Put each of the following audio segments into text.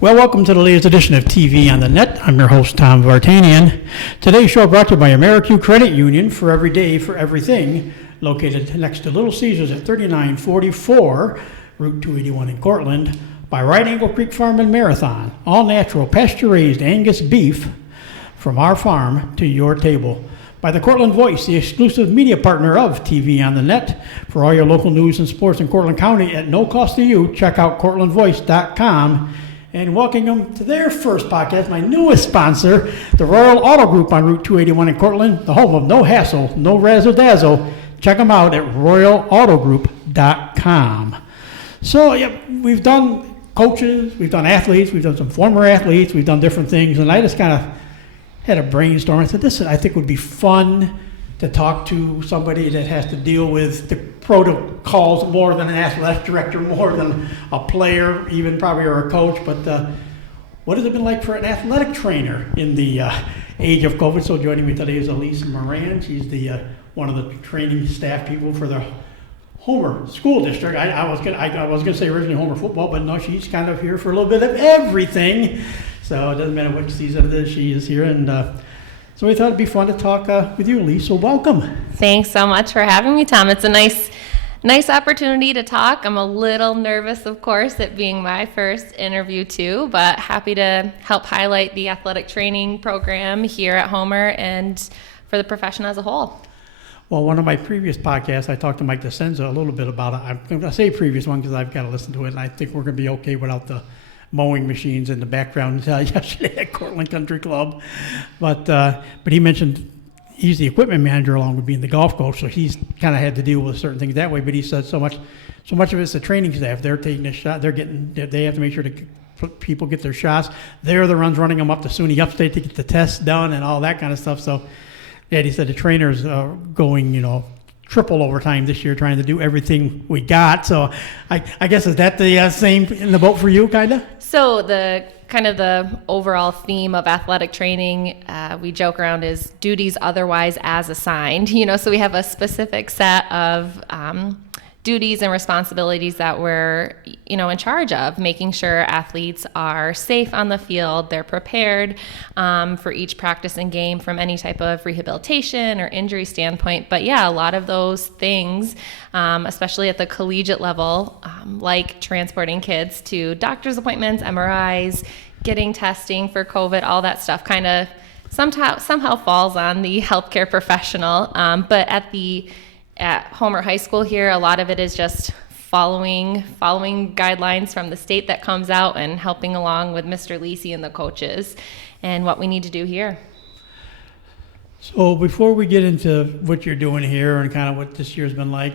Well, welcome to the latest edition of TV on the Net. I'm your host, Tom Vartanian. Today's show brought to you by Amerique Credit Union, for every day, for everything, located next to Little Caesars at 3944 Route 281 in Cortland, by Right Angle Creek Farm and Marathon, all natural, pasture-raised Angus beef from our farm to your table. By the Cortland Voice, the exclusive media partner of TV on the Net. For all your local news and sports in Cortland County at no cost to you, check out cortlandvoice.com. And welcoming them to their first podcast, my newest sponsor, the Royal Auto Group on Route 281 in Cortland, the home of no hassle, no razzle-dazzle. Check them out at royalautogroup.com. So, yeah, we've done coaches, we've done athletes, we've done some former athletes, we've done different things, and I just kind of had a brainstorm. I said, this I think would be fun to talk to somebody that has to deal with the protocols more than an athletic director, more than a player, even probably, or a coach. But what has it been like for an athletic trainer in the age of COVID? So joining me today is Elyse Moran. She's the one of the training staff people for the Homer School District. I was gonna say originally Homer football, but no, she's kind of here for a little bit of everything. So it doesn't matter which season it is, she is here. And so we thought it'd be fun to talk with you, Elyse. So welcome. Thanks so much for having me, Tom. It's a nice opportunity to talk. I'm a little nervous, of course, it being my first interview too, but happy to help highlight the athletic training program here at Homer and for the profession as a whole. Well, one of my previous podcasts, I talked to Mike DeCenza a little bit about it. I'm going to say previous one because I've got to listen to it, and I think we're going to be okay without the mowing machines in the background yesterday at Cortland Country Club. But he mentioned he's the equipment manager along with being the golf coach, so he's kind of had to deal with certain things that way. But he said so much of it's the training staff. They're taking a shot. They have to make sure people get their shots. They're the ones running them up to SUNY Upstate to get the tests done and all that kind of stuff. So, yeah, he said the trainers are going, triple overtime this year trying to do everything we got. So I guess is that the same in the boat for you, kind of? So the overall theme of athletic training, we joke around, is duties otherwise as assigned. So we have a specific set of duties and responsibilities that we're, in charge of, making sure athletes are safe on the field, they're prepared for each practice and game from any type of rehabilitation or injury standpoint. But yeah, a lot of those things, especially at the collegiate level, like transporting kids to doctor's appointments, MRIs, getting testing for COVID, all that stuff kind of somehow falls on the healthcare professional. But at Homer High School here, a lot of it is just following guidelines from the state that comes out and helping along with Mr. Elyse and the coaches and what we need to do here. So before we get into what you're doing here and kind of what this year's been like,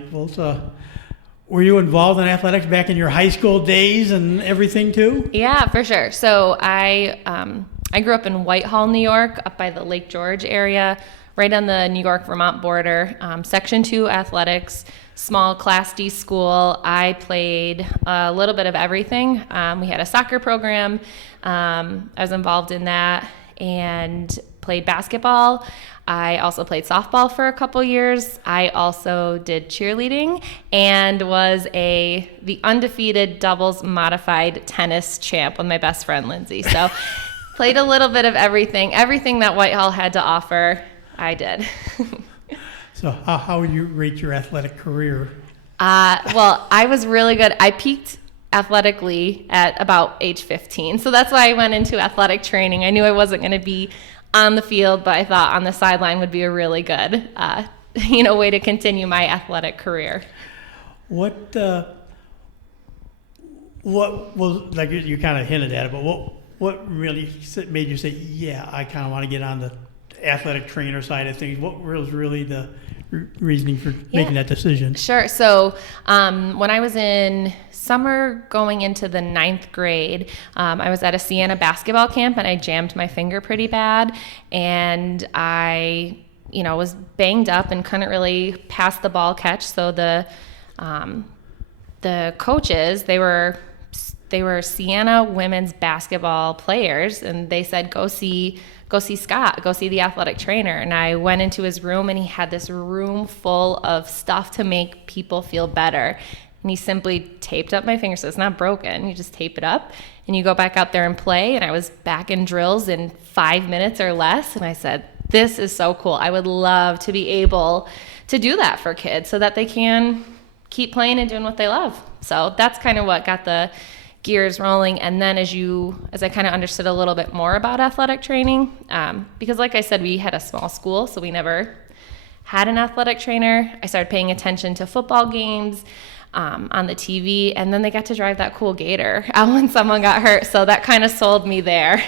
were you involved in athletics back in your high school days and everything too? Yeah, for sure. So I grew up in Whitehall, New York, up by the Lake George area, right on the New York-Vermont border. Section 2 athletics, small Class D school. I played a little bit of everything. We had a soccer program. I was involved in that and played basketball. I also played softball for a couple years. I also did cheerleading and was the undefeated doubles modified tennis champ with my best friend, Lindsay. So played a little bit of everything that Whitehall had to offer. I did. So how would you rate your athletic career? Well, I was really good. I peaked athletically at about age 15. So that's why I went into athletic training. I knew I wasn't going to be on the field, but I thought on the sideline would be a really good way to continue my athletic career. What was, like you kind of hinted at it, but what really made you say, yeah, I kind of want to get on the athletic trainer side of things? What was really the reasoning for making that decision? Sure. So when I was in summer going into the 9th grade, I was at a Siena basketball camp and I jammed my finger pretty bad, and I was banged up and couldn't really pass the ball catch. So the coaches, they were Siena women's basketball players, and they said, go see Scott, go see the athletic trainer. And I went into his room, and he had this room full of stuff to make people feel better. And he simply taped up my finger, so it's not broken. You just tape it up. and you go back out there and play. And I was back in drills in 5 minutes or less. And I said, this is so cool. I would love to be able to do that for kids so that they can keep playing and doing what they love. So that's kind of what got the gears rolling. And then as I kind of understood a little bit more about athletic training, because like I said, we had a small school, so we never had an athletic trainer. I started paying attention to football games on the TV, and then they got to drive that cool gator out when someone got hurt. So that kind of sold me there.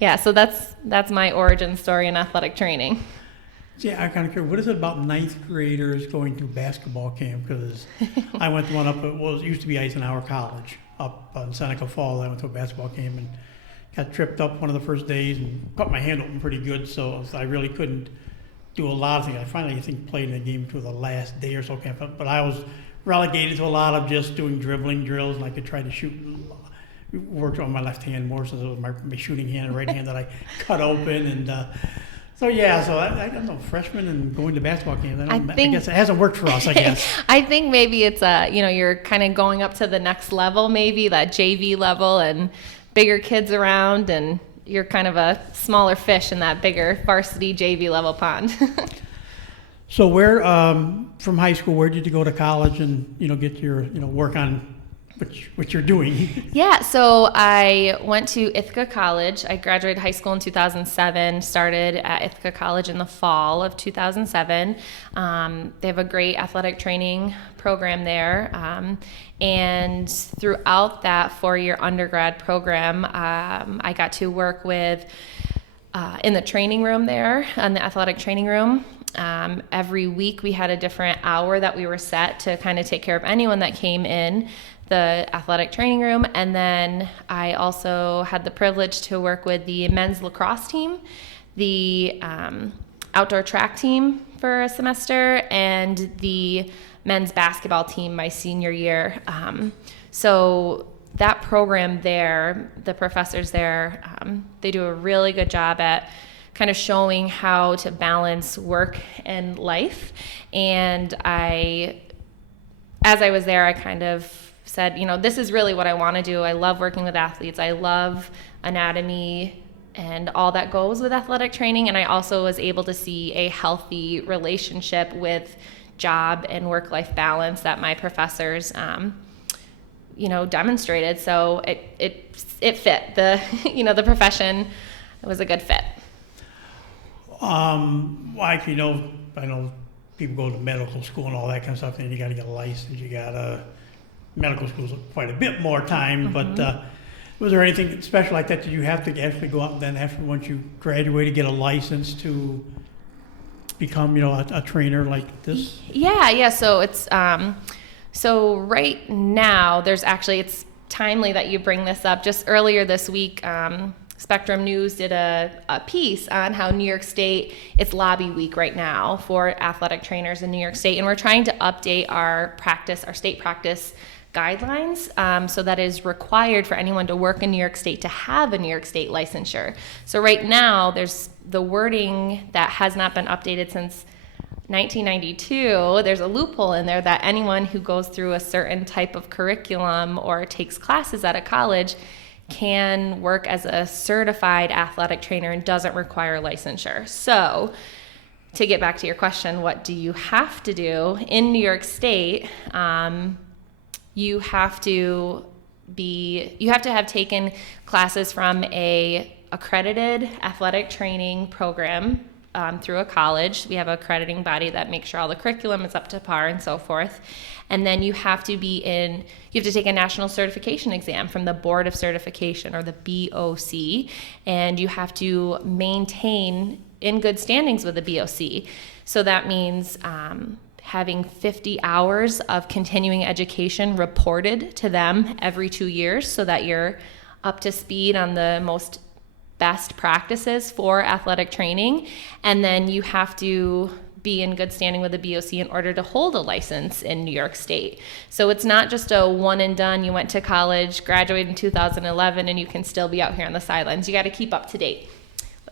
Yeah, so that's my origin story in athletic training. Yeah, I'm kind of curious. What is it about ninth graders going to basketball camp? Because I went to one up at it used to be Eisenhower College up in Seneca Falls. I went to a basketball camp and got tripped up one of the first days and cut my hand open pretty good. So I really couldn't do a lot of things. I finally, I think, played in a game to the last day or so camp. But I was relegated to a lot of just doing dribbling drills, and I could try to shoot. Worked on my left hand more, so it was my shooting hand and right hand that I cut open. And so I don't know, freshman and going to basketball camp. I guess it hasn't worked for us, I guess. I think maybe it's you're kind of going up to the next level, maybe that JV level, and bigger kids around, and you're kind of a smaller fish in that bigger varsity JV level pond. So where, from high school, where did you go to college and, get your, work on what you're doing? Yeah, so I went to Ithaca College. I graduated high school in 2007, started at Ithaca College in the fall of 2007. They have a great athletic training program there. And throughout that 4-year undergrad program, I got to work with, in the training room there, in the athletic training room. Every week we had a different hour that we were set to kind of take care of anyone that came in the athletic training room. And then I also had the privilege to work with the men's lacrosse team, the outdoor track team for a semester, and the men's basketball team my senior year. So that program there, the professors there, they do a really good job at kind of showing how to balance work and life. And as I was there, I kind of said, this is really what I want to do. I love working with athletes. I love anatomy and all that goes with athletic training. And I also was able to see a healthy relationship with job and work-life balance that my professors, demonstrated. So it fit the profession. It was a good fit. I know people go to medical school and all that kind of stuff, and you got to get a license. You got medical school's quite a bit more time, but was there anything special like that? Did you have to actually go out and then once you graduated, get a license to become, a trainer like this? Yeah. So it's so right now it's timely that you bring this up. Just earlier this week, Spectrum News did a piece on how New York State, it's lobby week right now for athletic trainers in New York State, and we're trying to update our state practice guidelines, so that is required for anyone to work in New York State to have a New York State licensure. So right now, there's the wording that has not been updated since 1992. There's a loophole in there that anyone who goes through a certain type of curriculum or takes classes at a college can work as a certified athletic trainer and doesn't require licensure. So to get back to your question, what do you have to do in New York State? You have to have taken classes from a accredited athletic training program through a college. We have an accrediting body that makes sure all the curriculum is up to par and so forth. And then you have to take a national certification exam from the Board of Certification, or the BOC, and you have to maintain in good standings with the BOC. So that means having 50 hours of continuing education reported to them every 2 years so that you're up to speed on the most best practices for athletic training. And then you have to be in good standing with the BOC in order to hold a license in New York State. So it's not just a one and done, you went to college, graduated in 2011, and you can still be out here on the sidelines. You got to keep up to date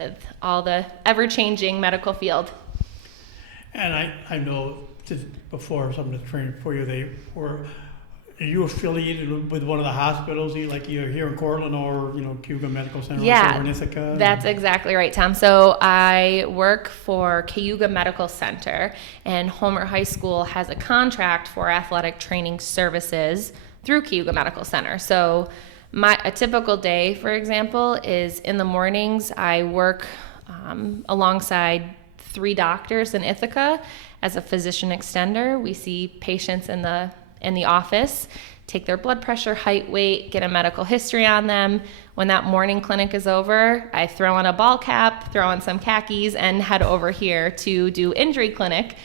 with all the ever-changing medical field. And I know before some of the training for you, they were are you affiliated with one of the hospitals, like you're here in Cortland or, Cuba Medical Center Yeah, over in Ithaca? that's exactly right, Tom. So I work for Cayuga Medical Center, and Homer High School has a contract for athletic training services through Cayuga Medical Center. So a typical day, for example, is in the mornings I work alongside 3 doctors in Ithaca as a physician extender. We see patients in the office, take their blood pressure, height, weight, get a medical history on them. When that morning clinic is over, I throw on a ball cap, throw on some khakis, and head over here to do injury clinic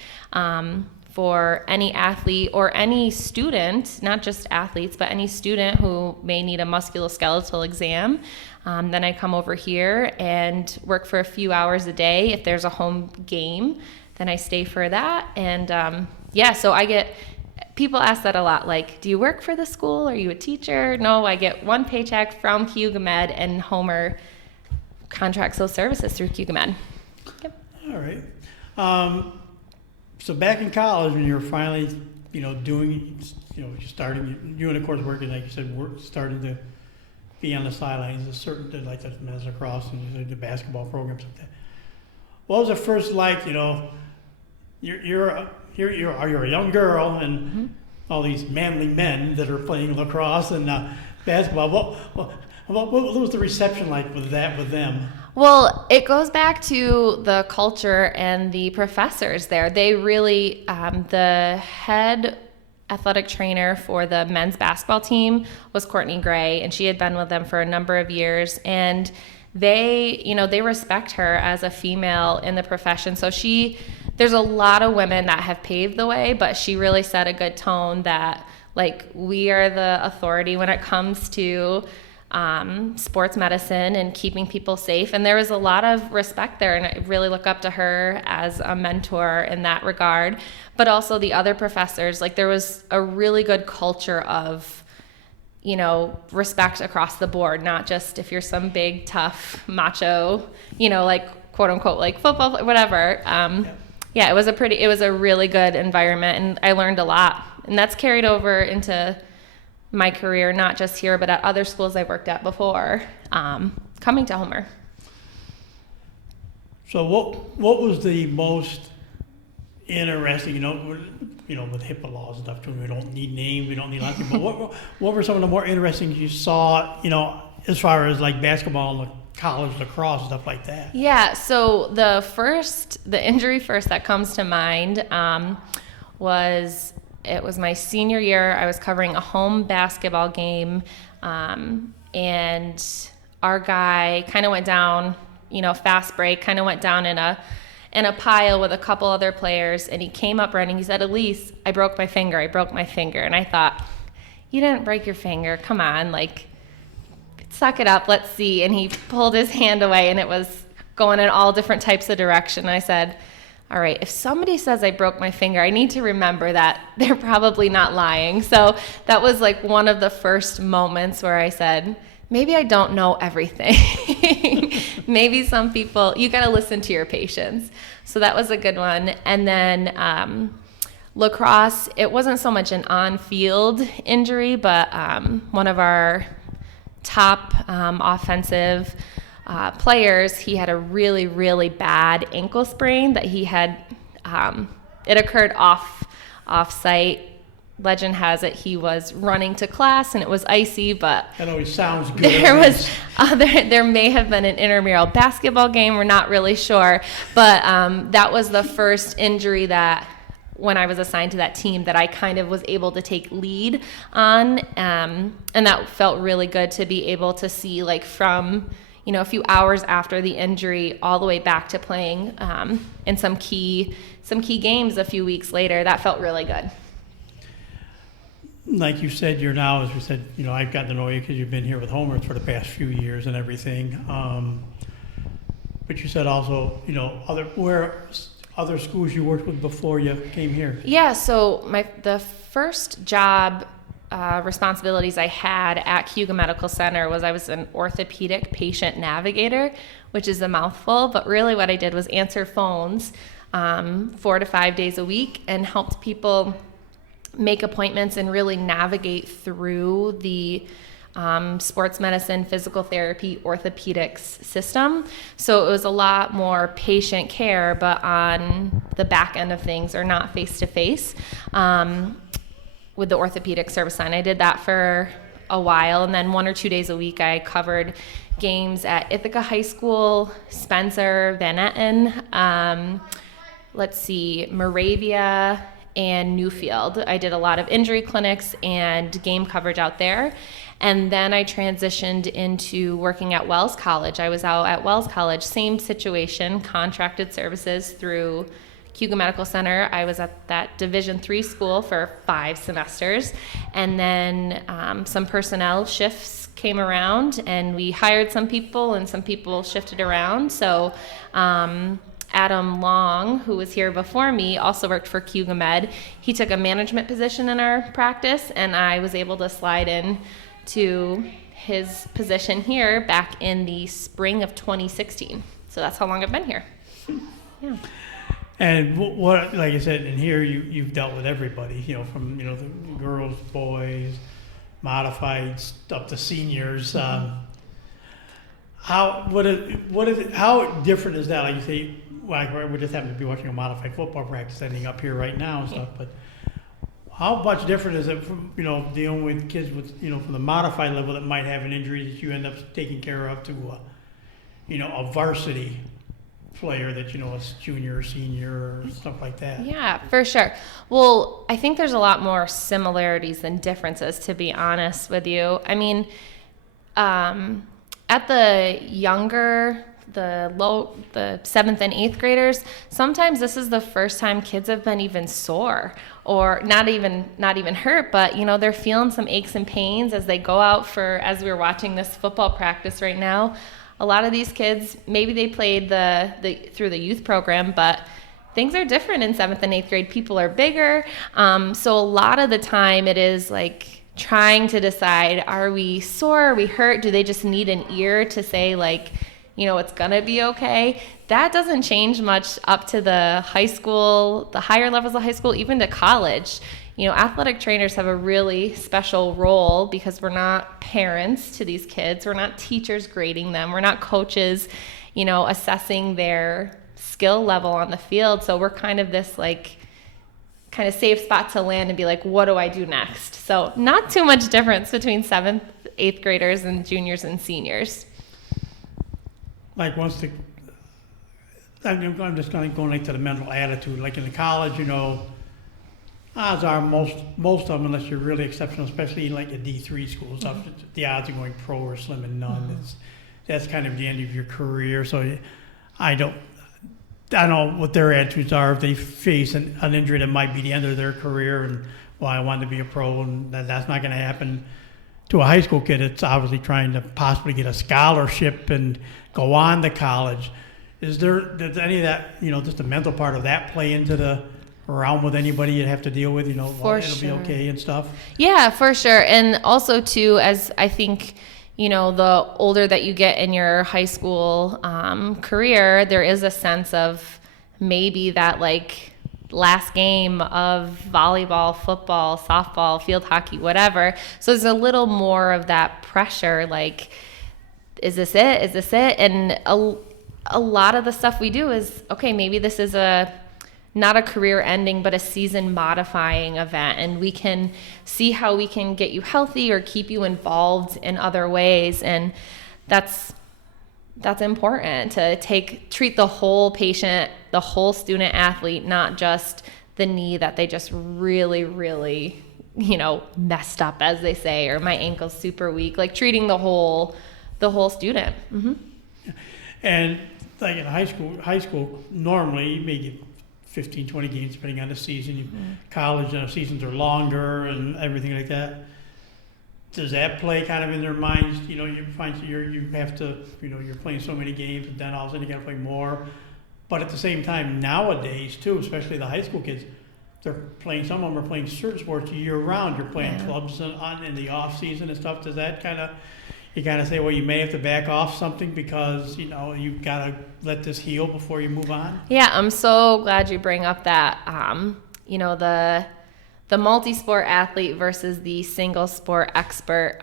for any athlete or any student, not just athletes, but any student who may need a musculoskeletal exam. Then I come over here and work for a few hours a day. If there's a home game, then I stay for that. And so I get... People ask that a lot, like, do you work for the school? Are you a teacher? No, I get one paycheck from Cayuga Med, and Homer contracts those services through Cayuga Med. Yep. All right. So back in college, when you were finally, doing, starting, you and of course working, like you said, starting to be on the sidelines, like the men's lacrosse and the basketball programs like that. What was it first like, you're a young girl and all these manly men that are playing lacrosse and basketball. What was the reception like with them? Well, it goes back to the culture and the professors there. They really, the head athletic trainer for the men's basketball team was Courtney Gray, and she had been with them for a number of years. And they respect her as a female in the profession. So there's a lot of women that have paved the way, but she really set a good tone that, like, we are the authority when it comes to sports medicine and keeping people safe. And there was a lot of respect there, and I really look up to her as a mentor in that regard. But also the other professors, like, there was a really good culture of, respect across the board, not just if you're some big, tough, macho, like, quote unquote, like football, whatever. It was a really good environment, and I learned a lot. And that's carried over into my career, not just here, but at other schools I worked at before, coming to Homer. So what was the most interesting, with HIPAA laws and stuff, we don't need names, we don't need lots of, but what were some of the more interesting you saw, as far as like basketball and college lacrosse, stuff like that? Yeah, so the injury that comes to mind was my senior year. I was covering a home basketball game, and our guy kind of went down, fast break, kind of went down in a pile with a couple other players, and he came up running. He said, "Elyse, I broke my finger. And I thought, you didn't break your finger. Come on, like, suck it up. Let's see. And he pulled his hand away, and it was going in all different types of direction. I said, all right, if somebody says I broke my finger, I need to remember that they're probably not lying. So that was like one of the first moments where I said, maybe I don't know everything. Maybe some people, you got to listen to your patients. So that was a good one. And then lacrosse, it wasn't so much an on-field injury, but one of our top offensive players, he had a really, really bad ankle sprain that he had, it occurred off-site. Legend has it he was running to class and it was icy, but that always sounds good. There may have been an intramural basketball game, we're not really sure, but that was the first injury that when I was assigned to that team that I kind of was able to take lead on, and that felt really good to be able to see, like, from a few hours after the injury all the way back to playing in some key games a few weeks later. That felt really good. Like you said, you're now, as we said, I've gotten to know you because you've been here with Homer for the past few years and everything. But you said also, other schools you worked with before you came here? Yeah, so the first job responsibilities I had at Cayuga Medical Center was I was an orthopedic patient navigator, which is a mouthful, but really what I did was answer phones 4 to 5 days a week and helped people make appointments and really navigate through the sports medicine, physical therapy, orthopedics system. So it was a lot more patient care, but on the back end of things, or not face-to-face with the orthopedic service line. I did that for a while, and then 1 or 2 days a week I covered games at Ithaca High School, Spencer, Van Etten, Moravia, and Newfield. I did a lot of injury clinics and game coverage out there. And then I transitioned into working at Wells College. I was out at Wells College, same situation, contracted services through Hugo Medical Center. I was at that Division III school for 5 semesters. And then some personnel shifts came around, and we hired some people, and some people shifted around. So Adam Long, who was here before me, also worked for Hugo Med. He took a management position in our practice, and I was able to slide in to his position here back in the spring of 2016. So that's how long I've been here. Yeah. And what, like I said, in here you've dealt with everybody, from the girls, boys, modifieds up to seniors. How different is that? Like you say, we just happen to be watching a modified football practice ending up here right now and stuff, but how much different is it from dealing with kids with from the modified level that might have an injury that you end up taking care of to a varsity player that a junior or senior or stuff like that? Yeah, for sure. Well, I think there's a lot more similarities than differences, to be honest with you. I mean, at the younger, the 7th and 8th graders, sometimes this is the first time kids have been even sore, or not even hurt, but they're feeling some aches and pains as they go out as we're watching this football practice right now. A lot of these kids, maybe they played through the youth program, but things are different in 7th and 8th grade. People are bigger. So a lot of the time it is like trying to decide, are we sore? Are we hurt? Do they just need an ear to say it's going to be okay? That doesn't change much up to the high school, the higher levels of high school, even to college. Athletic trainers have a really special role because we're not parents to these kids. We're not teachers grading them. We're not coaches, assessing their skill level on the field. So we're kind of this kind of safe spot to land and be like, what do I do next? So not too much difference between 7th, 8th graders and juniors and seniors. I'm just kind of going to the mental attitude. Like in the college, odds are most of them, unless you're really exceptional, especially in like a D3 school stuff, the odds of going pro are slim and none. That's kind of the end of your career. So I don't know what their attitudes are if they face an injury that might be the end of their career, and I wanted to be a pro, and that's not going to happen. To a high school kid, it's obviously trying to possibly get a scholarship and go on to college. Does any of that, just the mental part of that play into the realm with anybody you'd have to deal with, it'll be okay and stuff? Yeah, for sure. And also too, as I think, the older that you get in your high school career, there is a sense of maybe that last game of volleyball, football, softball, field hockey, whatever. So there's a little more of that pressure, is this it? Is this it? And a lot of the stuff we do is, okay, maybe this is not a career ending, but a season modifying event. And we can see how we can get you healthy or keep you involved in other ways. And that's important to treat the whole patient, the whole student athlete, not just the knee that they just really, really, messed up, as they say, or my ankle's super weak, treating the whole student. Mm-hmm. And in high school, normally you may get 15, 20 games depending on the season. College seasons are longer and everything like that. Does that play kind of in their minds? You find you have to, you're playing so many games, and then all of a sudden you got to play more. But at the same time, nowadays too, especially the high school kids, some of them are playing certain sports year round. You're playing clubs in the off season and stuff. Does that you kind of say, well, you may have to back off something because you've got to let this heal the multi-sport athlete versus the single sport expert.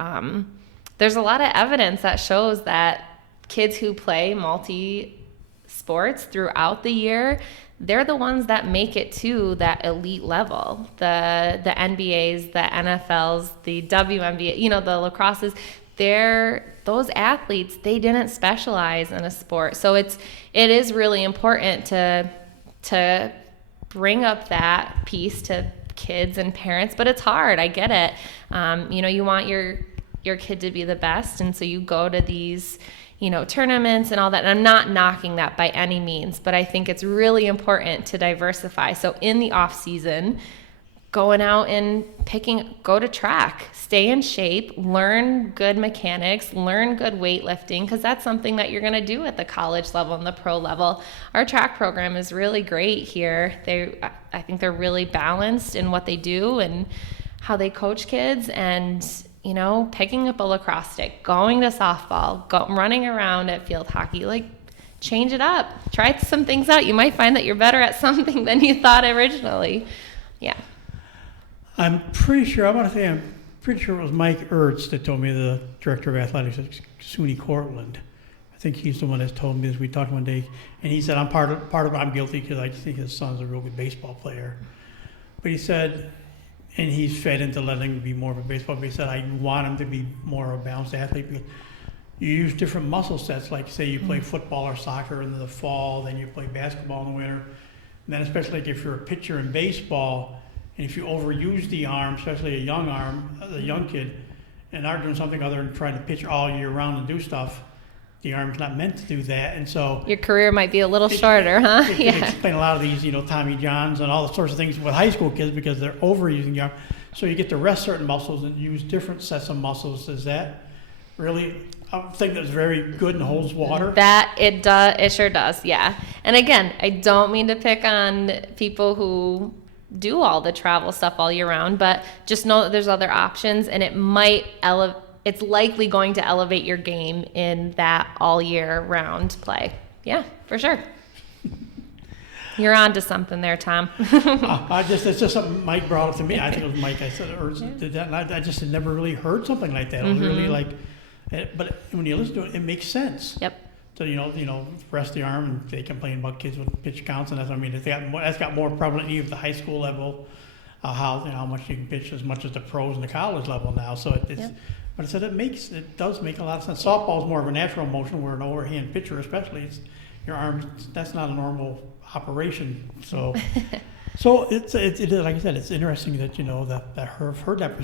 There's a lot of evidence that shows that kids who play multi-sports throughout the year, they're the ones that make it to that elite level. The NBAs, the NFLs, the WNBA, the lacrosses, those athletes, they didn't specialize in a sport. So it is really important to bring up that piece to kids and parents, but it's hard. I get it. You want your kid to be the best, and so you go to these tournaments and all that. And I'm not knocking that by any means, but I think it's really important to diversify. So in the off season, going out and go to track, stay in shape, learn good mechanics, learn good weightlifting, because that's something that you're going to do at the college level and the pro level. Our track program is really great here. I think they're really balanced in what they do and how they coach kids, and picking up a lacrosse stick, going to softball, running around at field hockey, change it up. Try some things out. You might find that you're better at something than you thought originally. Yeah. I'm pretty sure it was Mike Ertz that told me, the director of athletics at SUNY Cortland. I think he's the one that told me this. We talked one day, and he said, I'm guilty because I think his son's a real good baseball player. But he said, and he's fed into letting him be more of a baseball, but he said, I want him to be more of a balanced athlete because you use different muscle sets. Like, say you play football or soccer in the fall, then you play basketball in the winter. And then especially if you're a pitcher in baseball, and if you overuse the arm, especially a young kid, and are doing something other than trying to pitch all year round and do stuff, the arm's not meant to do that. And so your career might be a little shorter, huh? It can explain a lot of these, Tommy Johns and all the sorts of things with high school kids because they're overusing the arm. So you get to rest certain muscles and use different sets of muscles. Is that really a thing that's very good and holds water? That it does. It sure does. Yeah. And again, I don't mean to pick on people who do all the travel stuff all year round, but just know that there's other options, and it's likely going to elevate your game in that all year round play. Yeah, for sure. You're on to something there, Tom. It's just something Mike brought up to me. I think it was Mike. I said, did that, and I just had never really heard something like that. It was really but when you listen to it, it makes sense. Yep. So, rest the arm, and they complain about kids with pitch counts, and that's got more prevalent even at the high school level, how much you can pitch as much as the pros and the college level now. So but I said it does make a lot of sense. Softball is more of a natural motion, where an overhand pitcher, especially, your arm, that's not a normal operation. So, it is, like I said, it's interesting that that I've heard that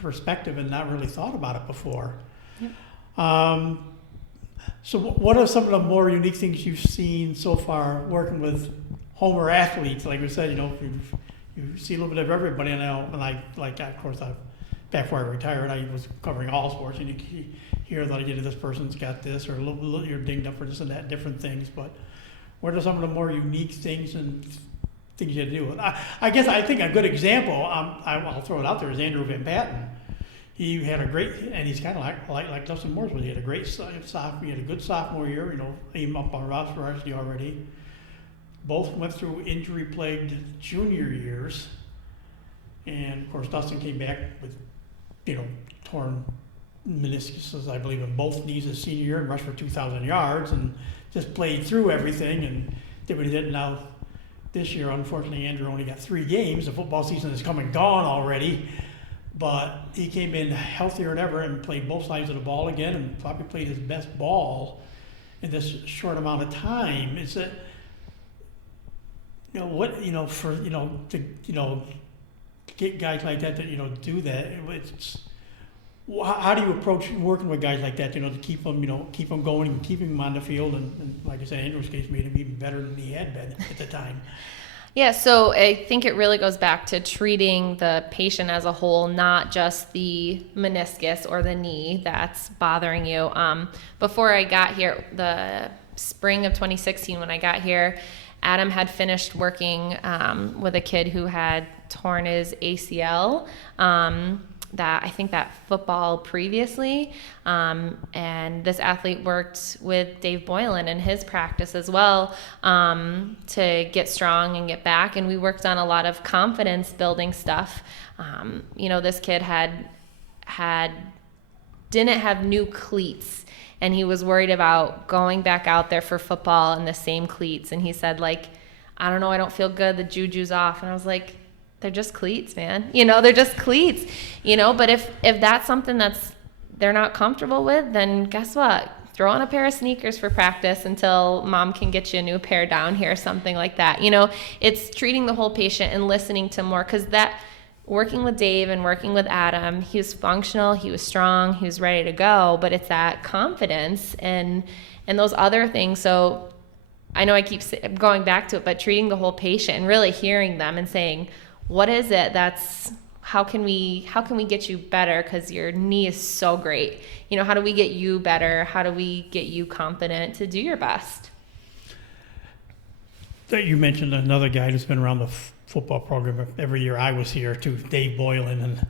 perspective and not really thought about it before. Yep. So what are some of the more unique things you've seen so far working with Homer athletes? Like we said, you see a little bit of everybody. And of course, back before I retired, I was covering all sports, and you hear that this person's got this, or you're dinged up for this and that, different things. But what are some of the more unique things and things you do? I think a good example, I'll throw it out there, is Andrew Van Patten. He had a great, and he's kind of like Dustin Morris, he had a great he had a good sophomore year, even up on roster varsity already. Both went through injury-plagued junior years, and of course Dustin came back with, torn meniscuses, I believe, in both knees his senior year, and rushed for 2,000 yards, and just played through everything and did what he did. Now this year, unfortunately, Andrew only got 3 games. The football season is come and gone already. But he came in healthier than ever and played both sides of the ball again, and probably played his best ball in this short amount of time. It's that, to get guys like that do that. How do you approach working with guys like that? To keep them going and keeping them on the field, and like I said, Andrew's case made him even better than he had been at the time. Yeah, so I think it really goes back to treating the patient as a whole, not just the meniscus or the knee that's bothering you. Before I got here, the spring of 2016, when I got here, Adam had finished working with a kid who had torn his ACL. that I think that football previously, and this athlete worked with Dave Boylan in his practice as well, to get strong and get back. And we worked on a lot of confidence building stuff. This kid didn't have new cleats, and he was worried about going back out there for football in the same cleats. And he said, I don't know, I don't feel good. The juju's off. And I was like, they're just cleats, man. They're just cleats, but if that's something they're not comfortable with, then guess what? Throw on a pair of sneakers for practice until mom can get you a new pair down here, something like that. It's treating the whole patient and listening to more, because that working with Dave and working with Adam, he was functional, he was strong, he was ready to go, but it's that confidence and those other things. So I know I keep going back to it, but treating the whole patient and really hearing them and saying, what is it how can we get you better? Because your knee is so great. How do we get you better? How do we get you confident to do your best? You mentioned another guy who's been around the football program every year I was here too, Dave Boylan. And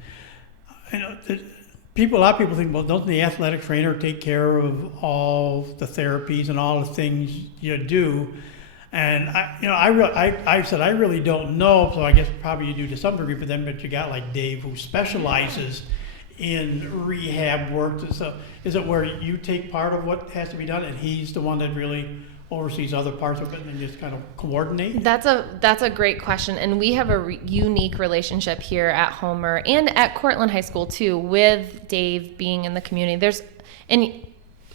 I know a lot of people think, well, doesn't the athletic trainer take care of all the therapies and all the things you do? And I said I really don't know, so I guess probably you do to some degree for them. But you got like Dave, who specializes in rehab work. So is it where you take part of what has to be done, and he's the one that really oversees other parts of it and just kind of coordinate? That's a great question, and we have a unique relationship here at Homer and at Cortland High School too, with Dave being in the community.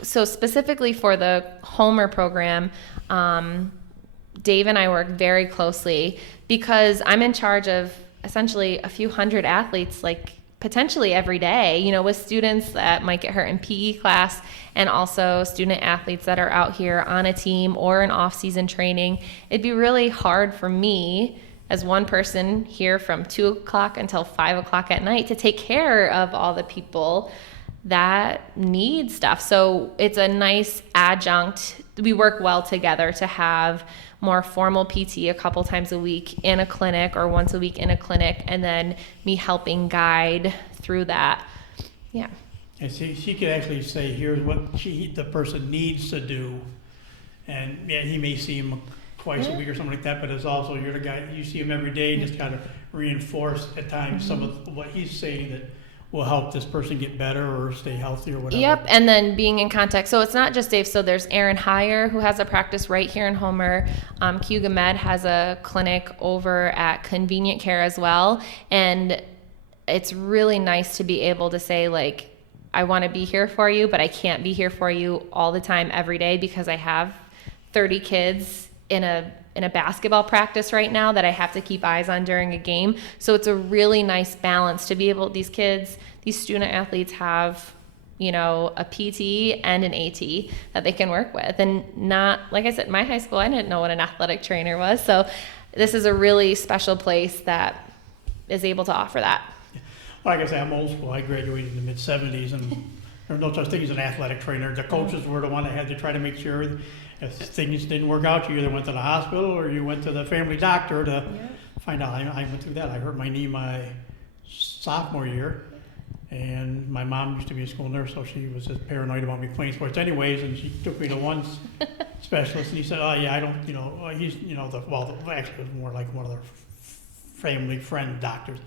So specifically for the Homer program, Dave and I work very closely because I'm in charge of essentially a few hundred athletes, potentially every day, with students that might get hurt in PE class, and also student athletes that are out here on a team or in off-season training. It'd be really hard for me as one person here from 2 o'clock until 5 o'clock at night to take care of all the people that need stuff. So it's a nice adjunct. We work well together to have more formal PT a couple times a week in a clinic or once a week in a clinic, and then me helping guide through that. Yeah. And she could actually say, here's what the person needs to do. And yeah, he may see him twice a week or something like that, but it's also, you're the guy, you see him every day, and just kind of reinforce at times some of what he's saying that will help this person get better or stay healthy or whatever. Yep, and then being in contact. So it's not just Dave. So there's Aaron Heyer, who has a practice right here in Homer. Cuga Med has a clinic over at Convenient Care as well. And it's really nice to be able to say, I want to be here for you, but I can't be here for you all the time every day because I have 30 kids in a basketball practice right now that I have to keep eyes on during a game. So it's a really nice balance to be able, these student athletes have, a PT and an AT that they can work with. And not, like I said, my high school, I didn't know what an athletic trainer was. So this is a really special place that is able to offer that. Like I say, I'm old school. I graduated in the mid-'70s, and there was no such thing as an athletic trainer. The coaches were the one that had to try to make sure if things didn't work out, you either went to the hospital or you went to the family doctor to find out. I went through that. I hurt my knee my sophomore year, and my mom used to be a school nurse, so she was just paranoid about me playing sports anyways, and she took me to one specialist, and he said, oh yeah, I don't, he's, actually it was more like one of their family friend doctors.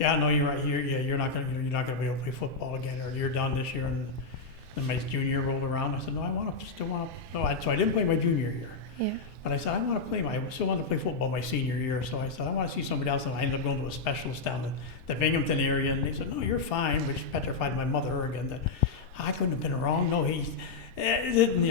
Yeah, no, you're right. You're not gonna be able to play football again, or you're done this year. And then my junior year rolled around. I said, no, so I didn't play my junior year. Yeah. But I said, I still want to play football my senior year. So I said, I want to see somebody else. And I ended up going to a specialist down in the Binghamton area. And they said, no, you're fine, which petrified my mother again that I couldn't have been wrong. No,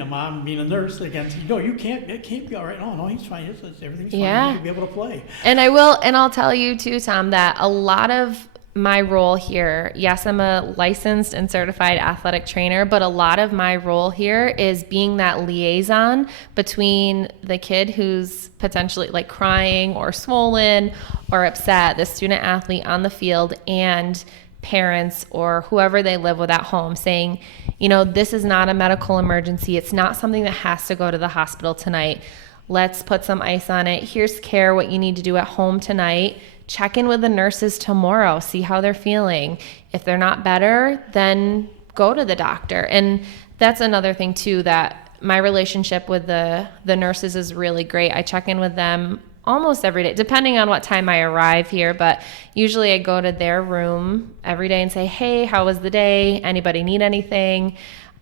mom being a nurse again, no, it can't be all right. No, he's fine. Everything's fine. Yeah. He'll be able to play. And I'll tell you too, Tom, that a lot of my role here, yes, I'm a licensed and certified athletic trainer, but a lot of my role here is being that liaison between the kid who's potentially crying or swollen or upset, the student athlete on the field, and parents or whoever they live with at home, saying, this is not a medical emergency. It's not something that has to go to the hospital tonight. Let's put some ice on it. Here's care, what you need to do at home tonight check in with the nurses tomorrow, see how they're feeling. If they're not better, then go to the doctor. And that's another thing too, that my relationship with the nurses is really great. I check in with them almost every day, depending on what time I arrive here, but usually I go to their room every day and say, hey, how was the day? Anybody need anything?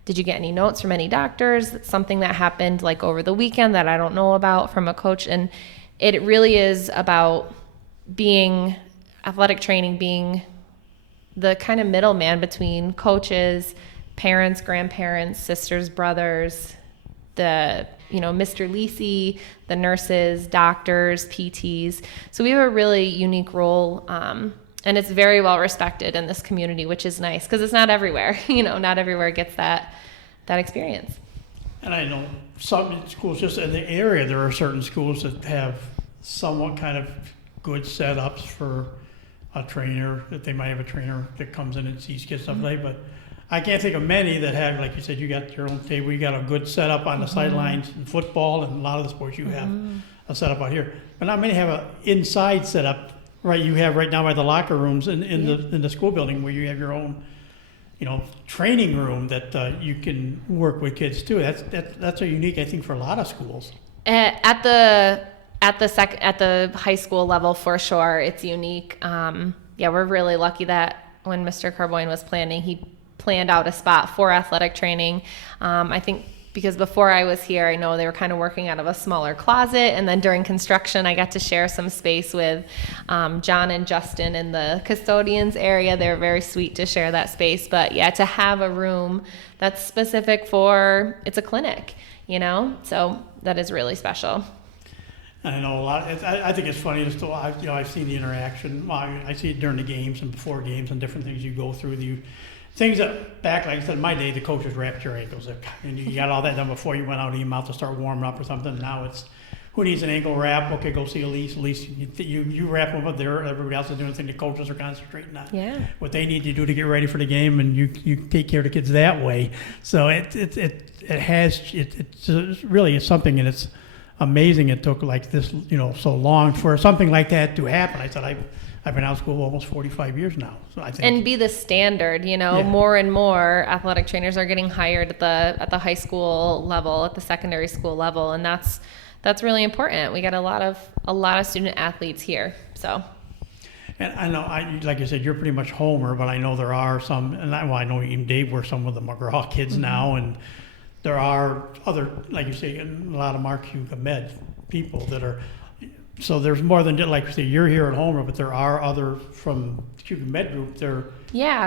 Did you get any notes from any doctors? Something that happened like over the weekend that I don't know about from a coach. And it really is about being athletic training, being the kind of middleman between coaches, parents, grandparents, sisters, brothers, the Mr. Elyse, the nurses, doctors, PTs. So we have a really unique role, and it's very well respected in this community, which is nice because it's not everywhere. Not everywhere gets that experience. And I know some schools, just in the area, there are certain schools that have somewhat kind of good setups for a trainer, that they might have a trainer that comes in and sees kids stuff like that. But I can't think of many that have, like you said, you got your own table, you got a good setup on the sidelines in football, and a lot of the sports you have a setup out here. But not many have an inside setup, right? You have right now by the locker rooms in the school building where you have your own, training room that you can work with kids too. That's a unique, I think, for a lot of schools. At the high school level, for sure, it's unique. We're really lucky that when Mr. Carboyne was planning, he planned out a spot for athletic training. I think because before I was here, I know they were kind of working out of a smaller closet, and then during construction, I got to share some space with John and Justin in the custodians area. They were very sweet to share that space, but yeah, to have a room that's specific for, it's a clinic, so that is really special. I know a lot. I think it's funny. I've seen the interaction. I see it during the games and before games and different things you go through. Things that back, like I said, in my day, the coaches wrapped your ankles, and you got all that done before you went out even out to start warming up or something. Now it's who needs an ankle wrap? Okay, go see Elyse. Elyse, you wrap them up there. Everybody else is doing the thing. The coaches are concentrating on what they need to do to get ready for the game, and you take care of the kids that way. So it's really something, and it's amazing it took like this, so long for something like that to happen. I said I've been out of school almost 45 years now. So I think, and be the standard, more and more athletic trainers are getting hired at the high school level, at the secondary school level, and that's really important. We got a lot of student athletes here. So. And I know, like I said, you're pretty much Homer, but I know there are some, and I know even Dave, were some of the McGraw kids now, and there are other, like you say, a lot of Mark Hugh Med people that are. So there's more than, like you say, you're here at Homer, but there are other from the Cuban Med Group. They're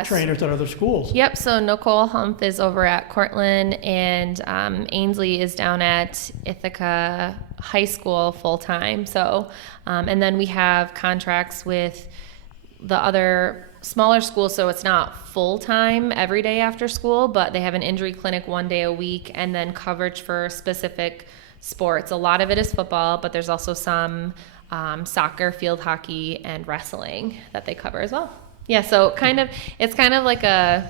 trainers at other schools. Yep. So Nicole Humph is over at Cortland, and Ainsley is down at Ithaca High School full time. So, and then we have contracts with the other smaller schools, so it's not full time every day after school, but they have an injury clinic one day a week, and then coverage for specific sports. A lot of it is football, but there's also some soccer, field hockey, and wrestling that they cover as well. Yeah, so it's kind of like a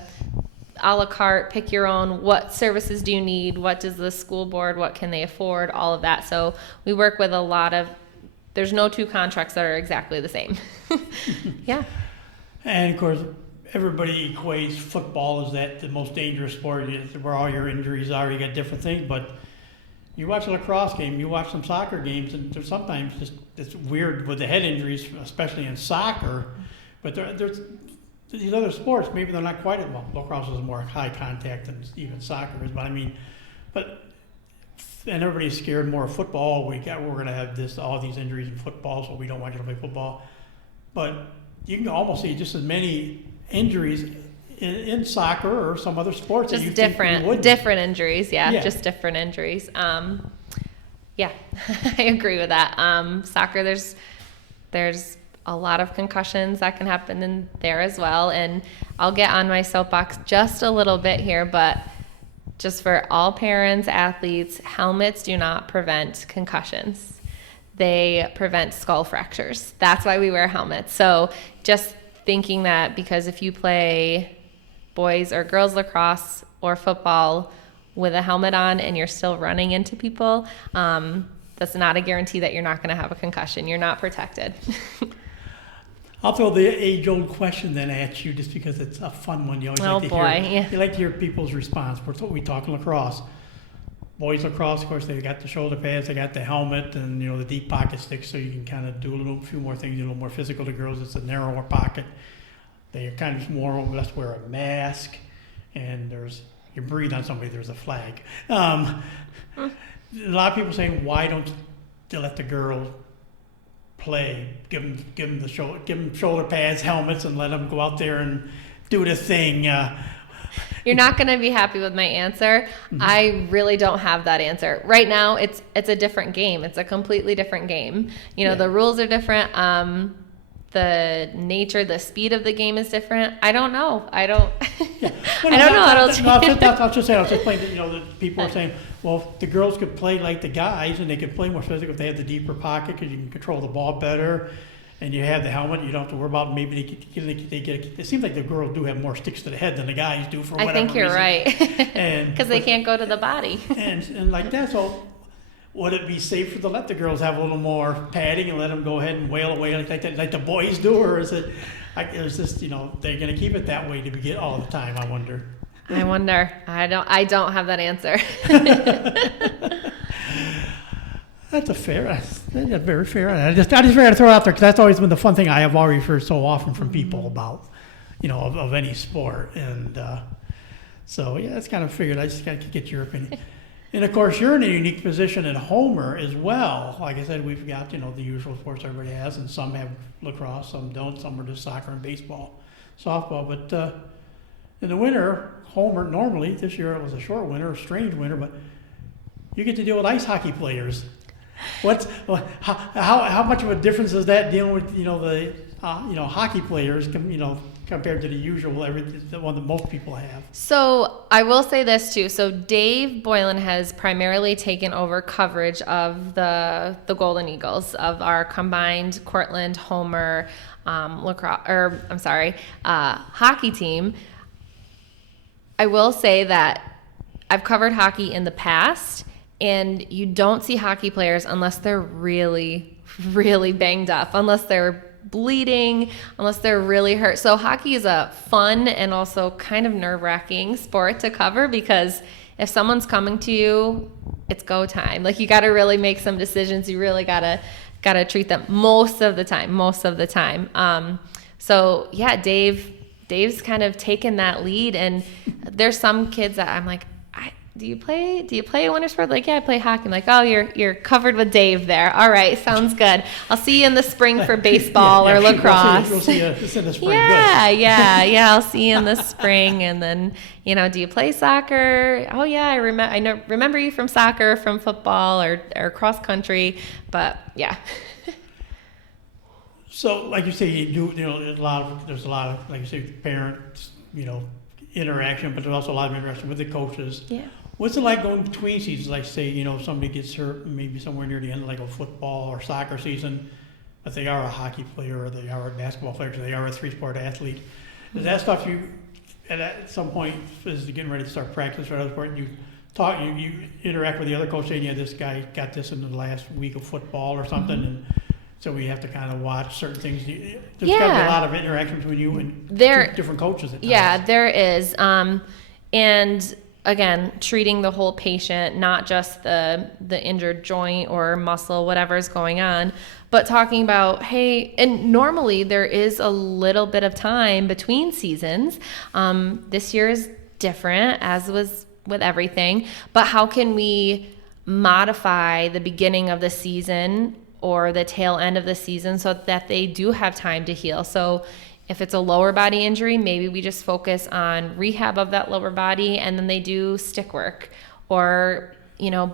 la carte, pick your own, what services do you need, what does the school board, what can they afford, all of that. So we work with there's no two contracts that are exactly the same. Yeah. And of course, everybody equates football as the most dangerous sport, where all your injuries are. You got different things, but you watch a lacrosse game, you watch some soccer games, and there's sometimes it's weird with the head injuries, especially in soccer. But there's these other sports, maybe they're not quite as well. Lacrosse is more high contact than even soccer is, and everybody's scared more of football. We're going to have all these injuries in football, so we don't want you to play football. But you can almost see just as many injuries in soccer or some other sports. Just that you different injuries, just different injuries. I agree with that. Soccer, there's a lot of concussions that can happen in there as well, and I'll get on my soapbox just a little bit here, but just for all parents, athletes, helmets do not prevent concussions. They prevent skull fractures. That's why we wear helmets. So just thinking that because if you play boys or girls lacrosse or football with a helmet on and you're still running into people, that's not a guarantee that you're not going to have a concussion. You're not protected. I'll throw the age-old question then at you, just because it's a fun one. You always Oh, like to boy, hear. yeah. You like to hear people's response. We talk lacrosse. Boys lacrosse, of course, they got the shoulder pads, they got the helmet, and the deep pocket sticks, so you can kind of do a few more things, a little more physical. The girls, it's a narrower pocket. They kind of more or less wear a mask, and you breathe on somebody, there's a flag. A lot of people saying, why don't they let the girls play? Give them shoulder pads, helmets, and let them go out there and do the thing. You're not going to be happy with my answer. Mm-hmm. I really don't have that answer. Right now, it's a different game. It's a completely different game. The rules are different. The nature, the speed of the game is different. I don't know. I don't know. I was just saying that people are saying, well, if the girls could play like the guys and they could play more physical if they had the deeper pocket because you can control the ball better. And you have the helmet, you don't have to worry about maybe they get. It seems like the girls do have more sticks to the head than the guys do for whatever reason. I think you're right. And because they can't go to the body. and like that, so would it be safer to let the girls have a little more padding and let them go ahead and wail away like the boys do, or is it? Is this they're going to keep it that way to get all the time? I wonder. I don't have that answer. That's very fair. I just figured to throw it out there because that's always been the fun thing I have always heard so often from people about, of any sport. And so, that's kind of figured. I just got to get your opinion. And, of course, you're in a unique position at Homer as well. Like I said, we've got, the usual sports everybody has, and some have lacrosse, some don't. Some are just soccer and baseball, softball. But in the winter, Homer, normally, this year it was a short winter, a strange winter, but you get to deal with ice hockey players. How much of a difference is that dealing with the hockey players compared to the usual the one that most people have? So I will say this too. So Dave Boylan has primarily taken over coverage of the Golden Eagles, of our combined Cortland Homer hockey team. I will say that I've covered hockey in the past. And you don't see hockey players unless they're really, really banged up, unless they're bleeding, unless they're really hurt. So hockey is a fun and also kind of nerve-wracking sport to cover because if someone's coming to you, it's go time. Like you got to really make some decisions. You really got to treat them most of the time. So yeah, Dave's kind of taken that lead, and there's some kids that I'm like, do you play a winter sport? Like, yeah, I play hockey. I'm like, oh, you're covered with Dave there. All right, sounds good. I'll see you in the spring for baseball or lacrosse. We'll see you in the spring. Yeah. I'll see you in the spring. And then, do you play soccer? Oh yeah, I remember you from soccer, from football, or cross country. But yeah. So, like you say, you do. There's a lot of, like you say, parents, interaction, but there's also a lot of interaction with the coaches. Yeah. What's it like going between seasons? Like say, somebody gets hurt maybe somewhere near the end of like a football or soccer season, but they are a hockey player or they are a basketball player, or they are a three-sport athlete. Is that stuff you, at some point, as you're getting ready to start practice for another sport, you interact with the other coach saying, yeah, this guy got this in the last week of football or something, mm-hmm. and so we have to kind of watch certain things. There's got to be a lot of interaction between you and different coaches at times. Yeah, there is. And again, treating the whole patient, not just the injured joint or muscle, whatever is going on, but talking about, hey, and normally there is a little bit of time between seasons. This year is different, as was with everything, but how can we modify the beginning of the season or the tail end of the season so that they do have time to heal? So if it's a lower body injury, maybe we just focus on rehab of that lower body, and then they do stick work or,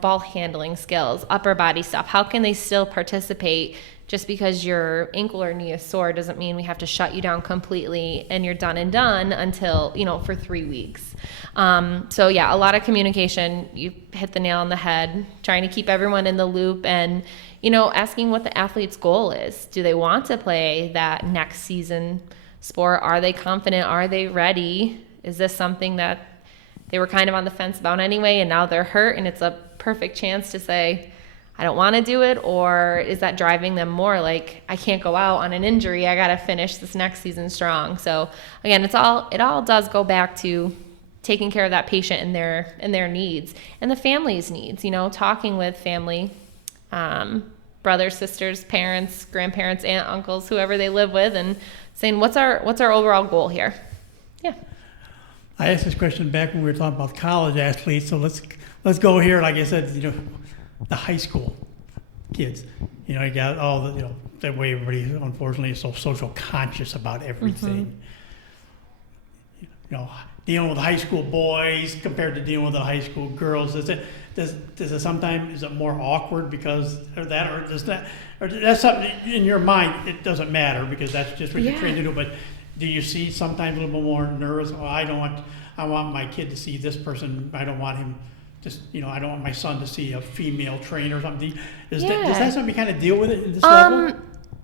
ball handling skills, upper body stuff. How can they still participate? Just because your ankle or knee is sore doesn't mean we have to shut you down completely and you're done until, for 3 weeks. So yeah, a lot of communication. You hit the nail on the head, trying to keep everyone in the loop and, asking what the athlete's goal is. Do they want to play that next season sport? Are they confident? Are they ready? Is this something that they were kind of on the fence about anyway, and now they're hurt, and it's a perfect chance to say, I don't want to do it, or is that driving them more like, I can't go out on an injury, I got to finish this next season strong. So again, it all does go back to taking care of that patient and their needs and the family's needs, talking with family, brothers, sisters, parents, grandparents, aunt, uncles, whoever they live with, and saying, what's our overall goal here? Yeah. I asked this question back when we were talking about college athletes, so let's go here. Like I said, the high school kids. You got all the, that way everybody, unfortunately, is so social conscious about everything. Dealing with high school boys compared to dealing with the high school girls. Does it sometimes, is it more awkward because of that, or does that, or that's something in your mind, it doesn't matter because that's just what you're trained to do, but do you see sometimes a little bit more nervous? Oh, I want my kid to see this person. I don't want him just, I don't want my son to see a female trainer or something. Does that something you kind of deal with it at this level?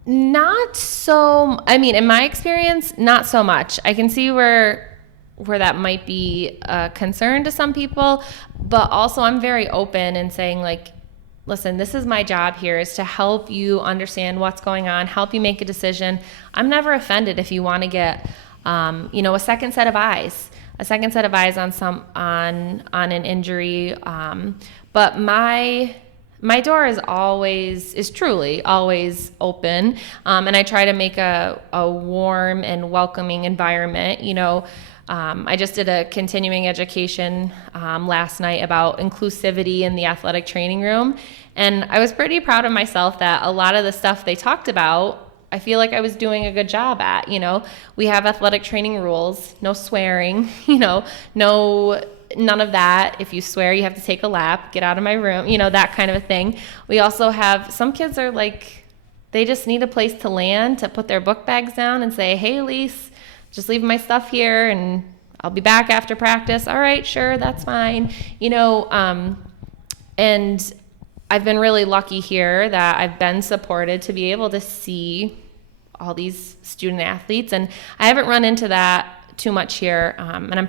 Not so, in my experience, not so much. I can see where that might be a concern to some people, but also I'm very open and saying, like, listen, this is my job here, is to help you understand what's going on, help you make a decision. I'm never offended if you want to get, a second set of eyes on an injury. But my door is truly always open. And I try to make a warm and welcoming environment. I just did a continuing education last night about inclusivity in the athletic training room. And I was pretty proud of myself that a lot of the stuff they talked about, I feel like I was doing a good job at. We have athletic training rules, no swearing, none of that. If you swear, you have to take a lap, get out of my room, that kind of a thing. We also have, some kids are like, they just need a place to land, to put their book bags down and say, hey, Elyse, just leave my stuff here and I'll be back after practice. All right, sure, that's fine. And I've been really lucky here that I've been supported to be able to see all these student athletes. And I haven't run into that too much here. And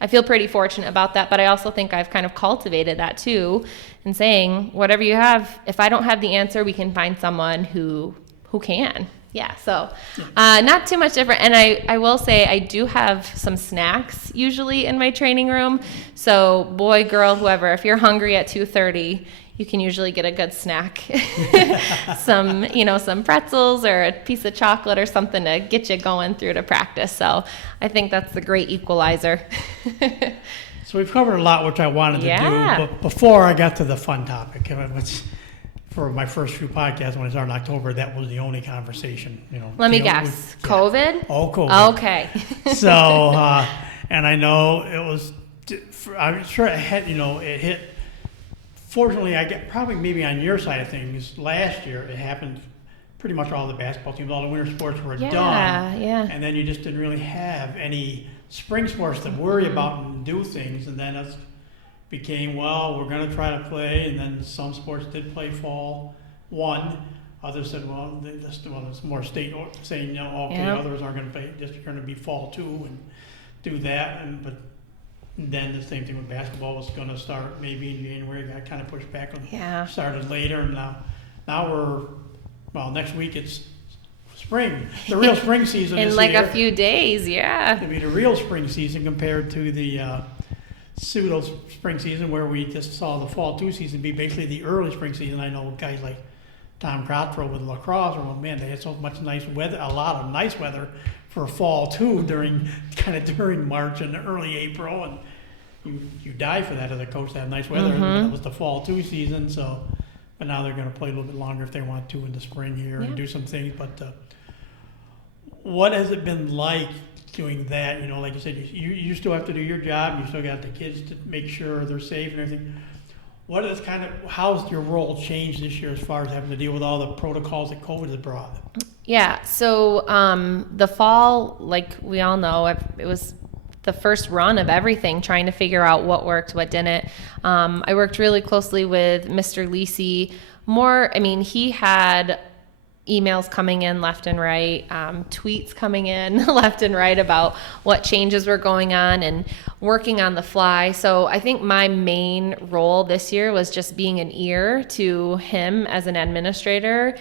I feel pretty fortunate about that, but I also think I've kind of cultivated that too, and saying, whatever you have, if I don't have the answer, we can find someone who can. Yeah, so not too much different. And I will say I do have some snacks usually in my training room. So boy, girl, whoever, if you're hungry at 2:30, you can usually get a good snack. some pretzels or a piece of chocolate or something to get you going through to practice. So I think that's the great equalizer. So we've covered a lot, which I wanted to do. But before I got to the fun topic, which for my first few podcasts when I started in October, that was the only conversation. Let me guess. COVID? Oh, COVID. Okay. So, and I know it was, I'm sure it hit. Fortunately, I get probably maybe on your side of things. Last year, it happened. Pretty much all the basketball teams, all the winter sports were done. Yeah. And then you just didn't really have any spring sports to worry about and do things. And then it's became, well, we're going to try to play, and then some sports did play fall one. Others said, well, it's more state saying, others are going to play, just going to be fall two and do that. But then the same thing with basketball was going to start maybe in January, got kind of pushed back and started later. And now next week it's spring, the real spring season in is like here. A few days, It'll be the real spring season compared to the pseudo spring season where we just saw the fall two season be basically the early spring season. I know guys like Tom Crottrell with lacrosse, they had so much nice weather, a lot of nice weather for fall too during March and early April, and you die for that as a coach to have nice weather. It was the fall two season, but now they're going to play a little bit longer if they want to in the spring here and do some things. But what has it been like doing that? Like you said, you still have to do your job. You still got the kids to make sure they're safe and everything. How's your role changed this year as far as having to deal with all the protocols that COVID has brought? Yeah. So the fall, like we all know, it was the first run of everything, trying to figure out what worked, what didn't. I worked really closely with Mr. Elyse. He had emails coming in left and right, tweets coming in left and right about what changes were going on and working on the fly. So I think my main role this year was just being an ear to him as an administrator,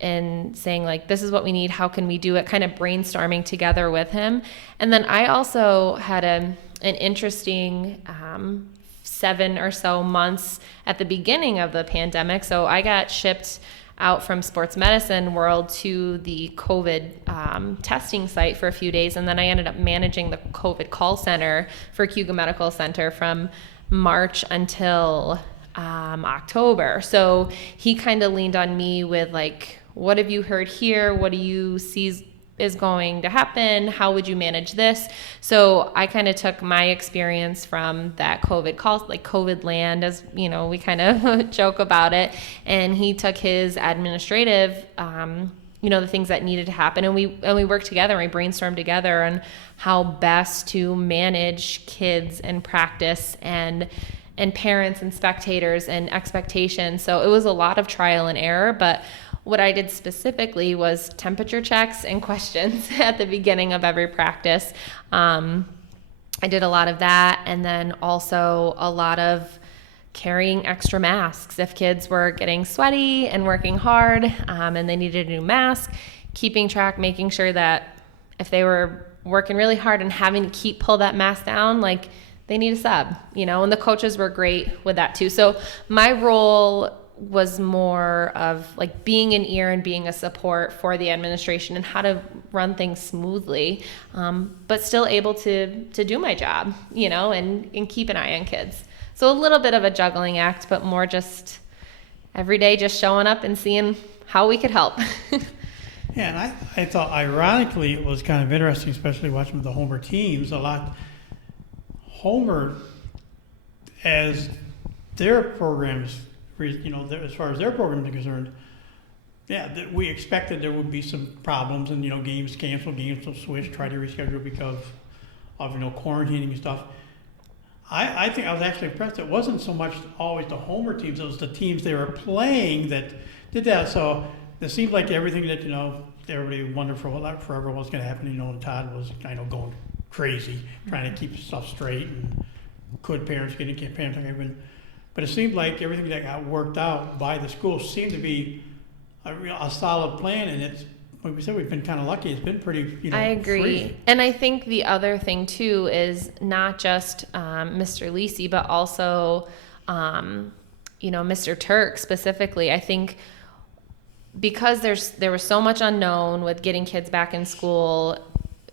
and saying like, this is what we need, how can we do it, kind of brainstorming together with him. And then I also had an interesting 7 or so months at the beginning of the pandemic. So I got shipped out from sports medicine world to the COVID testing site for a few days. And then I ended up managing the COVID call center for Cuba Medical Center from March until October. So he kind of leaned on me with like, what have you heard here? What do you see is going to happen? How would you manage this? So I kind of took my experience from that COVID call, like COVID land, as you know, we kind of joke about it. And he took his administrative, the things that needed to happen. And we worked together and we brainstormed together on how best to manage kids and practice and parents and spectators and expectations. So it was a lot of trial and error, but what I did specifically was temperature checks and questions at the beginning of every practice. I did a lot of that, and then also a lot of carrying extra masks. If kids were getting sweaty and working hard and they needed a new mask, keeping track, making sure that if they were working really hard and having to pull that mask down, like they need a sub, and the coaches were great with that too. So my role was more of like being an ear and being a support for the administration and how to run things smoothly, but still able to do my job, and keep an eye on kids. So a little bit of a juggling act, but more just every day just showing up and seeing how we could help. Yeah, and I thought ironically it was kind of interesting, especially watching the Homer teams a lot. Homer, as their programs, as far as their programs are concerned, we expected there would be some problems and, games canceled, games will switch, try to reschedule because of, quarantining and stuff. I think I was actually impressed. It wasn't so much always the Homer teams, it was the teams they were playing that did that. So it seemed like everything that, everybody wondered forever what was going to happen. And Todd was kind of going crazy, trying to keep stuff straight, and could parents get parents. But it seemed like everything that got worked out by the school seemed to be a solid plan, and it's, like we said, we've been kind of lucky. It's been pretty, I agree. free. And I think the other thing too is not just Mr. Elyse, but also, Mr. Turk specifically. I think because there was so much unknown with getting kids back in school,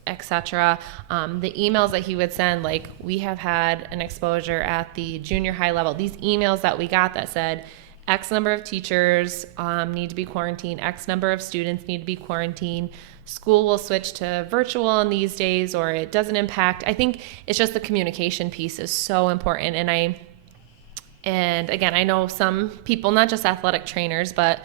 etc. The emails that he would send, like, we have had an exposure at the junior high level. These emails that we got that said X number of teachers need to be quarantined, X number of students need to be quarantined, school will switch to virtual in these days, or it doesn't impact. I think it's just the communication piece is so important. And again, I know some people, not just athletic trainers, but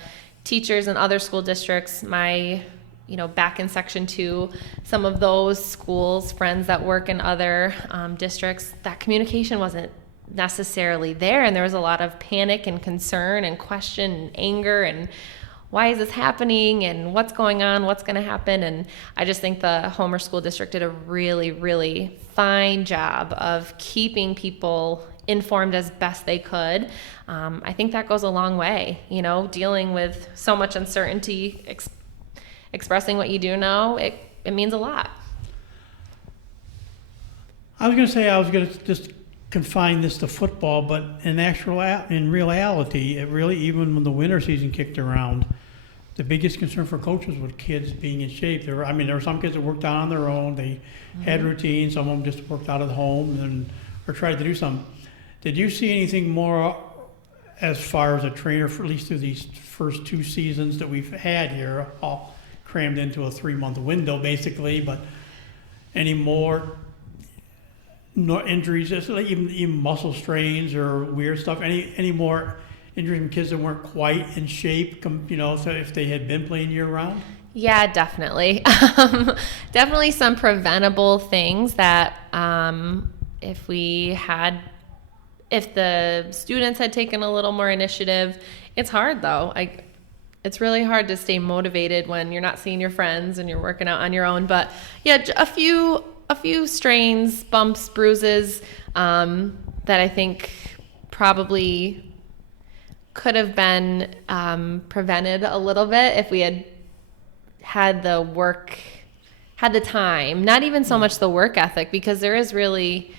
teachers in other school districts, back in Section 2, some of those schools, friends that work in other districts, that communication wasn't necessarily there. And there was a lot of panic and concern and question and anger and why is this happening and what's going on, what's going to happen. And I just think the Homer School District did a really, really fine job of keeping people informed as best they could. I think that goes a long way, dealing with so much uncertainty, expressing what you do know, it means a lot. I was going to just confine this to football, but in reality, it really, even when the winter season kicked around, the biggest concern for coaches was kids being in shape. There were some kids that worked out on their own. They had routines. Some of them just worked out at home or tried to do something. Did you see anything more as far as a trainer, for at least through these first 2 seasons that we've had here, all crammed into a 3-month window basically, but any more injuries, just like even muscle strains or weird stuff, any more injuries from kids that weren't quite in shape, so if they had been playing year round? Yeah, definitely. Definitely some preventable things that if the students had taken a little more initiative. It's hard though. it's really hard to stay motivated when you're not seeing your friends and you're working out on your own. But yeah, a few strains, bumps, bruises that I think probably could have been prevented a little bit if we had the time, not even so much the work ethic, because there is really,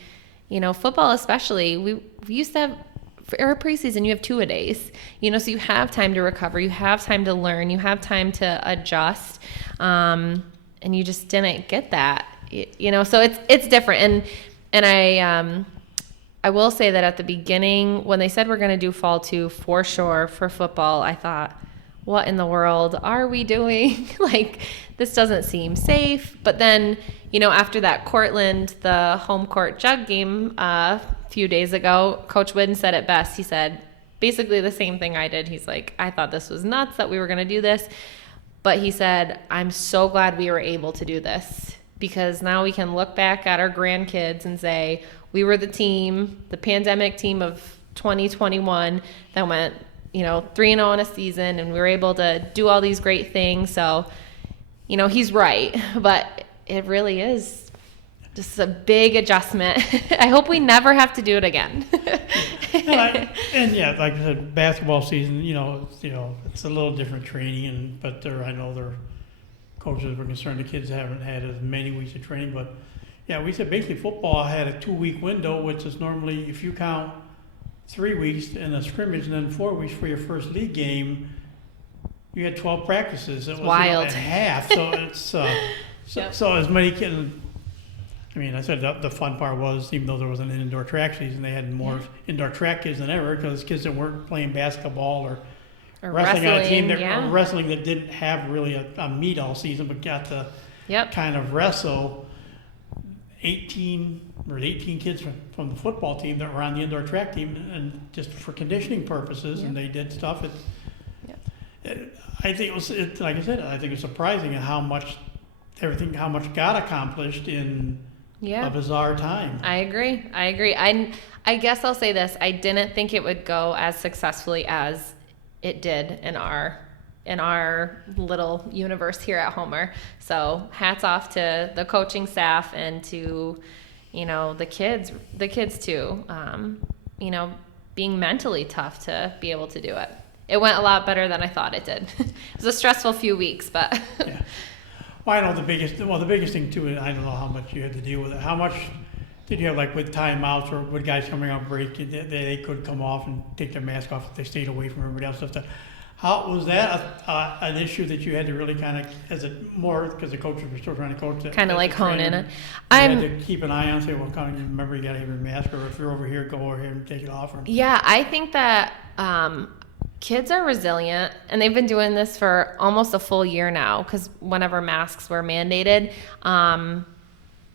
football especially, we used to have, for our preseason, you have 2-a-days, so you have time to recover, you have time to learn, you have time to adjust, and you just didn't get that, so it's different. And I will say that at the beginning, when they said we're going to do fall 2 for sure for football, I thought, what in the world are we doing? Like, this doesn't seem safe. But then, after that Cortland, the home court jug game a few days ago, Coach Whidden said it best. He said basically the same thing I did. He's like, I thought this was nuts that we were going to do this. But he said, I'm so glad we were able to do this, because now we can look back at our grandkids and say, we were the team, the pandemic team of 2021 that went 3-0 in a season, and we were able to do all these great things. So, he's right, but it really is just a big adjustment. I hope we never have to do it again. and yeah, like I said, basketball season, it's a little different training, but I know their coaches were concerned the kids haven't had as many weeks of training, but yeah, we said basically football had a 2-week window, which is normally, if you count 3 weeks in a scrimmage and then 4 weeks for your first league game, you had 12 practices. It was wild. At half. So it's Yep. so as many kids. I mean, I said the fun part was, even though there was an indoor track season, they had more indoor track kids than ever, because kids that weren't playing basketball or wrestling on a team or wrestling that didn't have really a meet all season, but got to kind of wrestle. 18 kids from the football team that were on the indoor track team, and just for conditioning purposes, and they did stuff. I think it was like I said, I think it's surprising at how much got accomplished in a bizarre time. I agree. I guess I'll say this: I didn't think it would go as successfully as it did in our little universe here at Homer. So hats off to the coaching staff and to, the kids too, being mentally tough to be able to do it. It went a lot better than I thought it did. It was a stressful few weeks, but. Yeah. Well, I know the biggest thing too, and I don't know how much you had to deal with it. How much did you have, like, with timeouts or with guys coming on break, they could come off and take their mask off if they stayed away from everybody else? How was that an issue that you had to really kind of, as it more, because the coaches were still trying to coach it, kind of like hone in it? You had to keep an eye on, say, well, remember you got to have your mask, or if you're over here, go over here and take it off. Yeah, I think that kids are resilient, and they've been doing this for almost a full year now, because whenever masks were mandated, and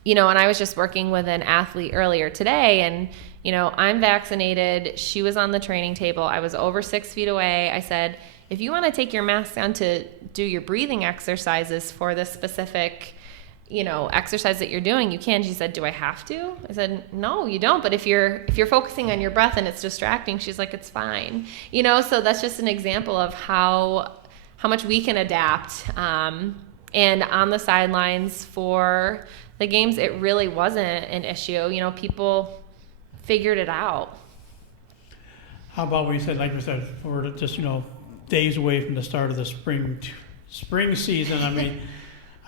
I was just working with an athlete earlier today, and I'm vaccinated. She was on the training table. I was over 6 feet away. I said, if you want to take your mask down to do your breathing exercises for this specific, exercise that you're doing, you can. She said, do I have to? I said, no, you don't. But if you're focusing on your breath and it's distracting, she's like, it's fine. So that's just an example of how much we can adapt. And on the sidelines for the games, it really wasn't an issue. People figured it out. How about what you said, like we said, we're just, days away from the start of the spring season. I mean,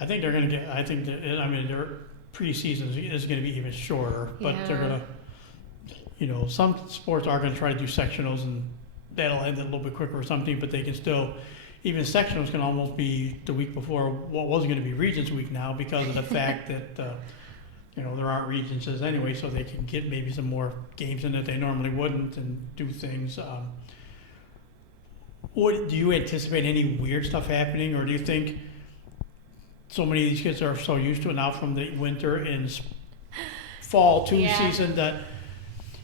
I think they're going to get, their preseason is going to be even shorter, but they're going to, some sports are going to try to do sectionals, and that'll end a little bit quicker or something, but they can still, even sectionals can almost be the week before what was going to be Regents Week now, because of the fact that, there aren't Regencies anyway, so they can get maybe some more games in that they normally wouldn't and do things. Do you anticipate any weird stuff happening, or do you think so many of these kids are so used to it now from the winter and fall season that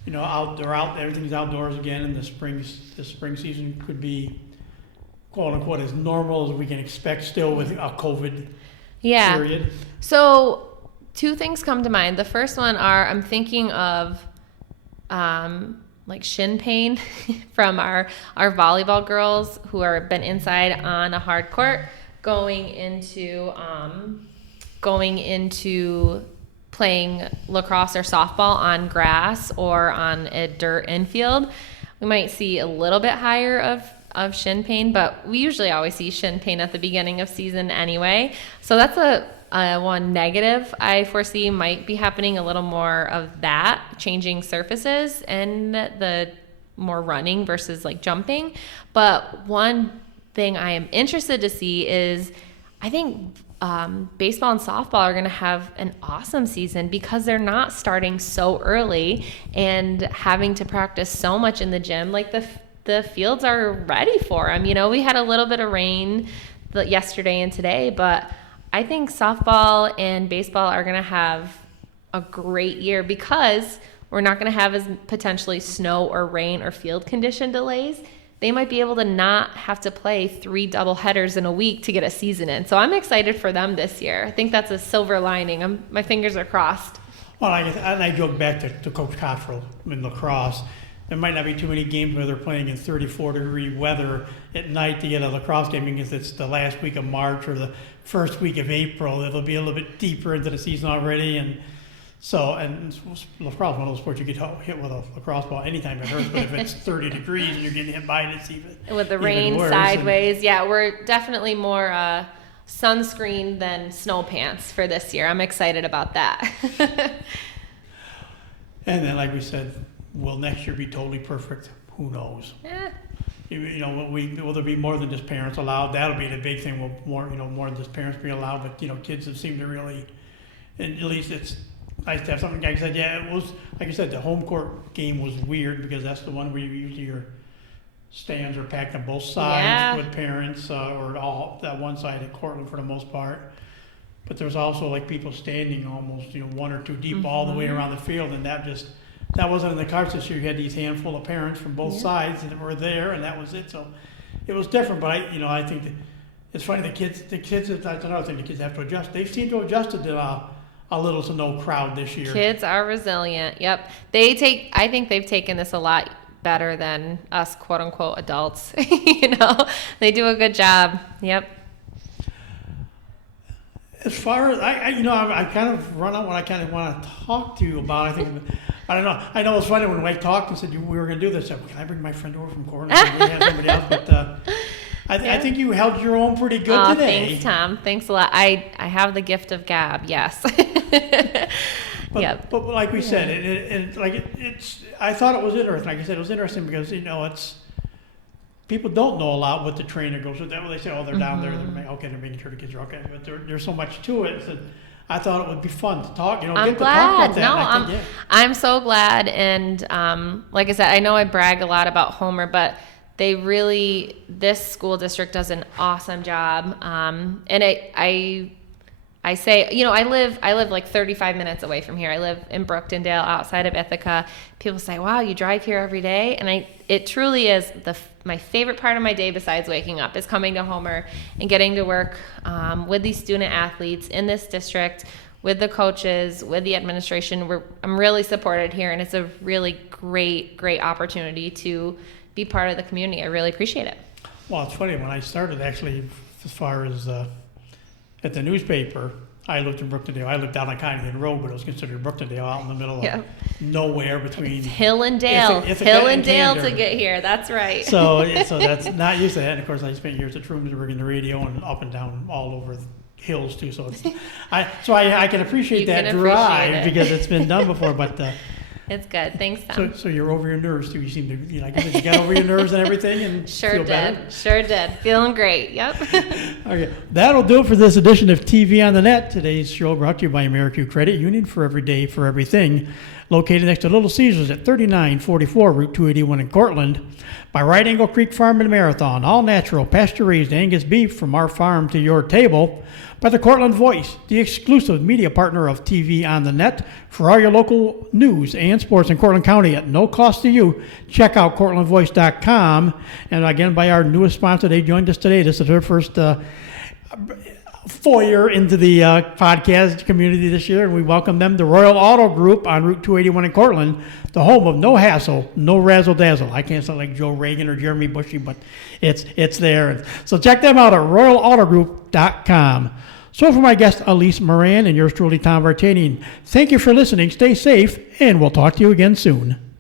everything's outdoors again, and the spring season could be quote unquote as normal as we can expect still with a COVID period? So 2 things come to mind. The first one I'm thinking of like shin pain from our volleyball girls who are been inside on a hard court going into playing lacrosse or softball on grass or on a dirt infield. We might see a little bit higher of shin pain, but we usually always see shin pain at the beginning of season anyway. So that's a one negative I foresee might be happening, a little more of that, changing surfaces and the more running versus like jumping. But one thing I am interested to see is I think baseball and softball are going to have an awesome season because they're not starting so early and having to practice so much in the gym. Like the fields are ready for them. You know, we had a little bit of rain yesterday and today, but I think softball and baseball are going to have a great year because we're not going to have as potentially snow or rain or field condition delays. They might be able to not have to play 3 double headers in a week to get a season in. So I'm excited for them this year. I think that's a silver lining. My fingers are crossed. Well, I joke back to Coach Cottrell in lacrosse. There might not be too many games where they're playing in 34-degree weather at night to get a lacrosse game because it's the last week of March or the first week of April. It'll be a little bit deeper into the season already. And lacrosse, one of those sports you get hit with a lacrosse ball anytime it hurts, but if it's 30 degrees and you're getting hit by it, it's even with the rain worse. Sideways. Yeah, we're definitely more sunscreen than snow pants for this year. I'm excited about that. And then, like we said, will next year be totally perfect? Who knows? Yeah. You know, will there be more than just parents allowed? That'll be the big thing. Will more than just parents be allowed? But kids have seemed to really, and at least it's nice to have something. Like I said, yeah, it was like I said, the home court game was weird because that's the one where usually your stands are packed on both sides with parents or all that one side at Cortland for the most part. But there's also like people standing almost 1 or 2 deep all the way around the field, and that wasn't in the cards this year. You had these handful of parents from both sides that were there, and that was it. So it was different. But I think that it's funny. The kids. That's another thing. The kids have to adjust. They seem to have adjusted to a little to no crowd this year. Kids are resilient. Yep. I think they've taken this a lot better than us, quote unquote, adults. They do a good job. Yep. As far as I kind of run out what I kind of want to talk to you about. I think. I don't know. I know it's funny when Mike talked and said we were going to do this. I said, can I bring my friend over from Cortland? We have somebody else, but I think you held your own pretty good today. Thanks, Tom. Thanks a lot. I have the gift of gab. Yes. But like we said, I thought it was interesting. Like I said, it was interesting because it's people don't know a lot what the trainer goes through. They say, they're down there. They're making sure the kids are okay. But there's so much to it. So I thought it would be fun to talk. I'm glad. I'm so glad. And like I said, I know I brag a lot about Homer, but this school district does an awesome job. And I say, I live like 35 minutes away from here. I live in Brooktondale outside of Ithaca. People say, wow, you drive here every day? And it truly is my favorite part of my day besides waking up is coming to Homer and getting to work with these student athletes in this district, with the coaches, with the administration. I'm really supported here, and it's a really great, great opportunity to be part of the community. I really appreciate it. Well, it's funny. When I started, actually, as far as at the newspaper, I lived in Brooktondale. I lived down on Connington Road, but it was considered Brooktondale, out in the middle of nowhere between Hill and Dale. Hill and Dale to get here. That's right. So that's not used to that. And of course, I spent years at Trumansburg in the radio and up and down all over the hills too. So I can appreciate that drive because it's been done before. But it's good. Thanks, Tom. So you're over your nerves too. You seem to you got over your nerves and everything, and Sure did. Feeling great. Yep. Okay, that'll do it for this edition of TV on the Net. Today's show brought to you by AmeriCube Credit Union, for every day, for everything. Located next to Little Caesars at 3944 Route 281 in Cortland. By Right Angle Creek Farm and Marathon, all natural, pasture-raised Angus beef from our farm to your table. By the Cortland Voice, the exclusive media partner of TV on the Net, for all your local news and sports in Cortland County at no cost to you. Check out CortlandVoice.com. And again, by our newest sponsor, they joined us today. This is their first foyer into the podcast community this year, and we welcome them to Royal Auto Group on Route 281 in Cortland, the home of no hassle, no razzle dazzle. I can't sound like Joe Reagan or Jeremy Bushy, but it's there. So check them out at royalautogroup.com. So for my guest Elyse Moran and yours truly Tom Vartanian, thank you for listening. Stay safe, and we'll talk to you again soon.